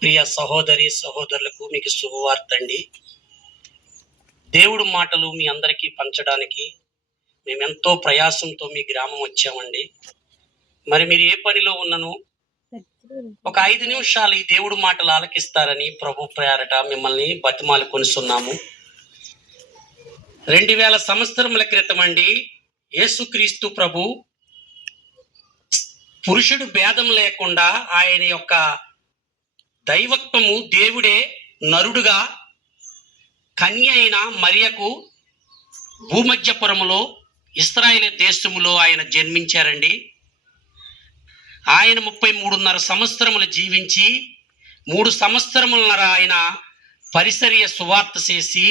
ప్రియ సహోదరి సహోదరులకు మీకు శుభవార్త అండి. దేవుడు మాటలు మీ అందరికీ పంచడానికి మేమెంతో ప్రయాసంతో మీ గ్రామం వచ్చామండి. మరి మీరు ఏ పనిలో ఉన్నను ఒక 5 నిమిషాలు ఈ దేవుడు మాటలు ఆలకిస్తారని ప్రభు ప్రేరట మిమ్మల్ని బతిమాలు కొనుస్తున్నాము. 2000 సంవత్సరముల క్రితం అండి యేసుక్రీస్తు ప్రభు పురుషుడు భేదం లేకుండా ఆయన యొక్క దైవత్వము దేవుడే నరుడుగా కన్య అయిన మరియకు భూమధ్యపురములో ఇశ్రాయేలు దేశములో ఆయన జన్మించారండి. ఆయన 33.5 సంవత్సరములు జీవించి 3 సంవత్సరములన్నర ఆయన పరిసర్య సువార్త చేసి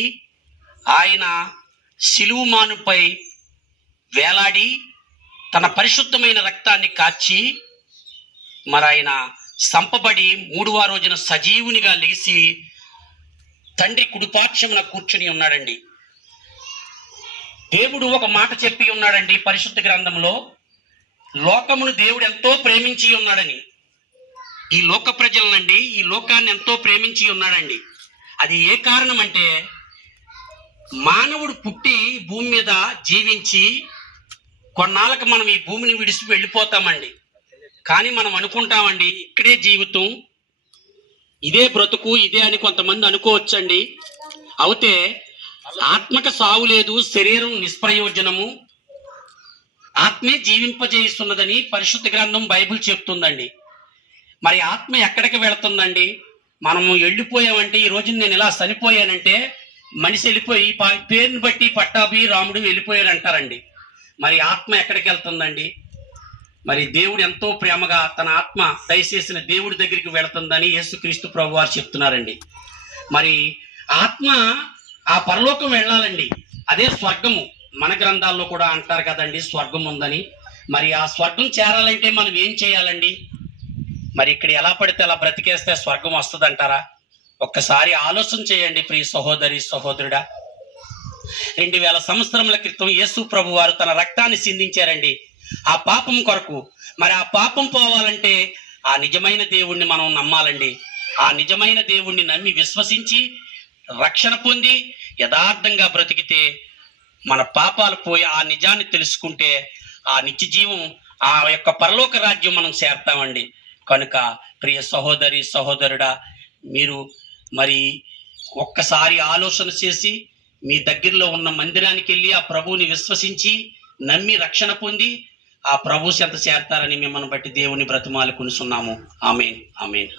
ఆయన సిలువమానుపై వేలాడి తన పరిశుద్ధమైన రక్తాన్ని కార్చి మరి ఆయన సంపబడి 3వ రోజున సజీవునిగా లెగిసి తండ్రి కుడిపార్శ్వమున కూర్చుని ఉన్నాడండి. దేవుడు ఒక మాట చెప్పి ఉన్నాడండి పరిశుద్ధ గ్రంథంలో, లోకమును దేవుడు ఎంతో ప్రేమించి ఉన్నాడని. ఈ లోక ప్రజలనండి, ఈ లోకాన్ని ఎంతో ప్రేమించి ఉన్నాడండి. అది ఏ కారణం అంటే, మానవుడు పుట్టి భూమి మీద జీవించి కొన్నాళ్ళకి మనం ఈ భూమిని విడిచి వెళ్ళిపోతామండి. కానీ మనం అనుకుంటామండి ఇక్కడే జీవితం, ఇదే బ్రతుకు, ఇదే అని కొంతమంది అనుకోవచ్చండి. అయితే ఆత్మక సావు లేదు, శరీరం నిష్ప్రయోజనము, ఆత్మే జీవింపజేస్తున్నదని పరిశుద్ధ గ్రంథం బైబిల్ చెప్తుందండి. మరి ఆత్మ ఎక్కడికి వెళుతుందండి? మనము వెళ్ళిపోయామంటే, ఈ రోజు నేను ఇలా చనిపోయానంటే మనిషి వెళ్ళిపోయి పేరుని బట్టి పట్టాభి రాముడు వెళ్ళిపోయారు అంటారండి. మరి ఆత్మ ఎక్కడికి వెళ్తుందండి? మరి దేవుడు ఎంతో ప్రేమగా తన ఆత్మ దయచేసిన దేవుడి దగ్గరికి వెళుతుందని యేసుక్రీస్తు ప్రభు వారు చెప్తున్నారండి. మరి ఆత్మ ఆ పరలోకం వెళ్ళాలండి, అదే స్వర్గము. మన గ్రంథాల్లో కూడా అంటారు కదండి స్వర్గం ఉందని. మరి ఆ స్వర్గం చేరాలంటే మనం ఏం చేయాలండి? మరి ఇక్కడ ఎలా పడితే అలా బ్రతికేస్తే స్వర్గం వస్తుంది అంటారా? ఒక్కసారి ఆలోచన చేయండి ప్రియ సహోదరి సహోదరుడా. 2000 సంవత్సరముల క్రితం యేసు ప్రభు వారు తన రక్తాన్ని సిందించారండి ఆ పాపం కొరకు. మరి ఆ పాపం పోవాలంటే ఆ నిజమైన దేవుణ్ణి మనం నమ్మాలండి. ఆ నిజమైన దేవుణ్ణి నమ్మి విశ్వసించి రక్షణ పొంది యథార్థంగా బ్రతికితే మన పాపాలు పోయి ఆ నిజాన్ని తెలుసుకుంటే ఆ నిత్య జీవం, ఆ యొక్క పరలోక రాజ్యం మనం చేరతామండి. కనుక ప్రియ సహోదరి సహోదరుడా, మీరు మరి ఒక్కసారి ఆలోచన చేసి మీ దగ్గరలో ఉన్న మందిరానికి వెళ్ళి ఆ ప్రభువుని విశ్వసించి నమ్మి రక్షణ పొంది ఆ ప్రభు చెంత చేరతారని మిమ్మల్ని బట్టి దేవుని బ్రతిమాలు కొనుచున్నాము. ఆమేన్, ఆమేన్.